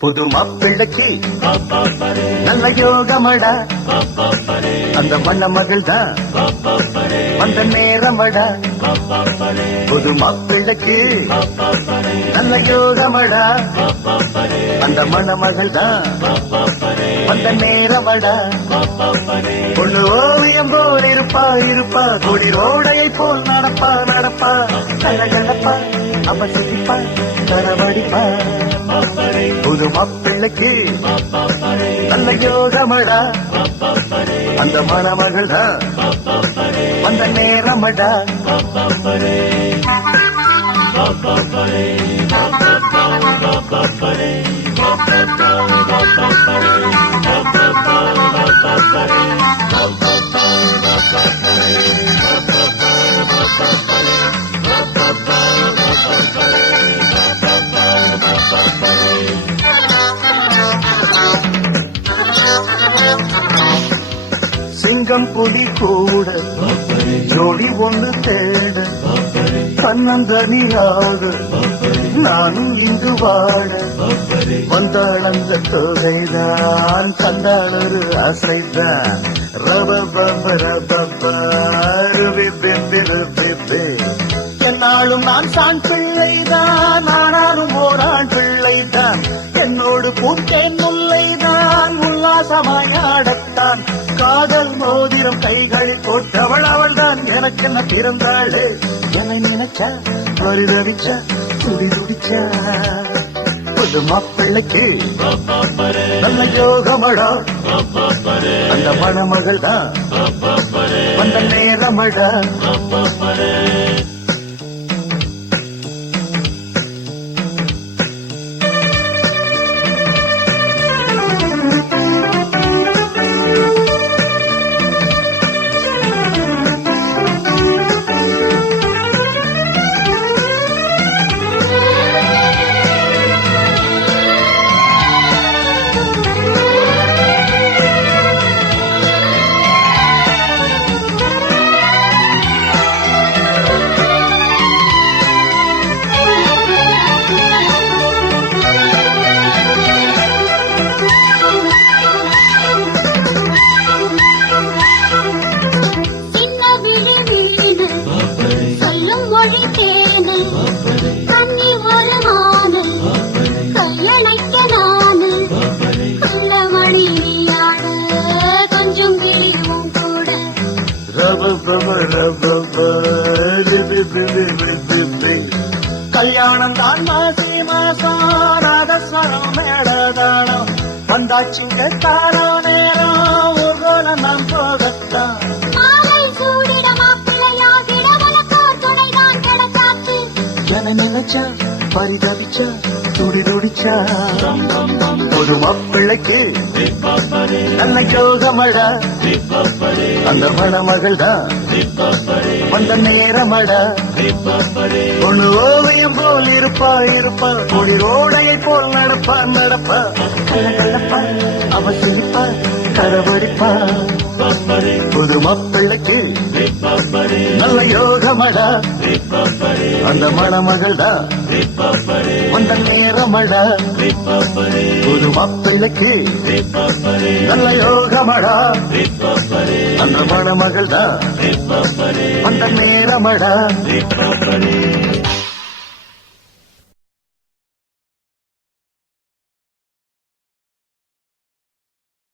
புது மாப்பிள்ளைக்கு நல்ல யோகமடா, அந்த மண்ண மகள் தான் வந்த நேரமடா. புது மாப்பிள்ளைக்கு நல்ல யோகமடா, அந்த மண்ண மகள் தான் வந்த நேரமடா. பொண்ணு ஓவியம் போல் இருப்பா இருப்பா, கொடி ரோடையை போல் நடப்பா நடப்பா, கலகலப்பா அவ சிரிப்பா தரவடிப்பா. புது மாப்பிள்ளைக்கு நல்ல யோகமடா, அந்த மணமகள் தான் வந்த நேரமடா. சிங்கம் புலி கூட ஜோடி ஒன்று தேட, தன்னந்தனியாக நானும் இங்கு வாழ. வந்தாளந்த தொகைதான் தந்தாளொரு அசைதான். என்னாலும் நான் சான் பிள்ளைதான், ஆனாலும் ஓரான் பிள்ளைதான். என்னோடு பூத்தேன் முல்லைதான், உல்லாசமாயாடத்தான். காதல் மோதிரம் கைகளில் போட்டவள் அவள்தான் எனக்கு என்ன பிறந்தாளே. என்னை நினைச்சா பரிதவிச்சா துடி துடிச்சா. புது மாப்பிள்ளைக்கு நல்ல யோகமடா, அந்த மணமகள் தான் வந்த நேரமடா. கல்யாணம் தான் மாசி மாசம், நாதஸ்வரம் மேடதானம் வந்தாச்சுங்க தாரா நேரம். ஊர்கோலம் நான் போகத்தான் என நினைச்சா பரிதவிச்சா துடி துடிச்சா. ஒரு மாப்பிள்ளைக்கு நல்ல யோகமடா, அந்த மணமகள் தான் வந்த நேரமடா. பொண்ணு ஓவியம் போல் இருப்பா இருப்பா, கொடி ரோடையை போல் நடப்பா நடப்பா, கலகலப்பா அவ சிரிப்பா கரவடிப்பா. புது மாப்பிள்ளைக்கு நல்ல யோகமடா, அந்த மணமகள் தான் வந்த நேரமடா. புது மாப்பிள்ளைக்கு நல்ல யோகமடா, அந்த மணமகள் தான் வந்த நேரமடா.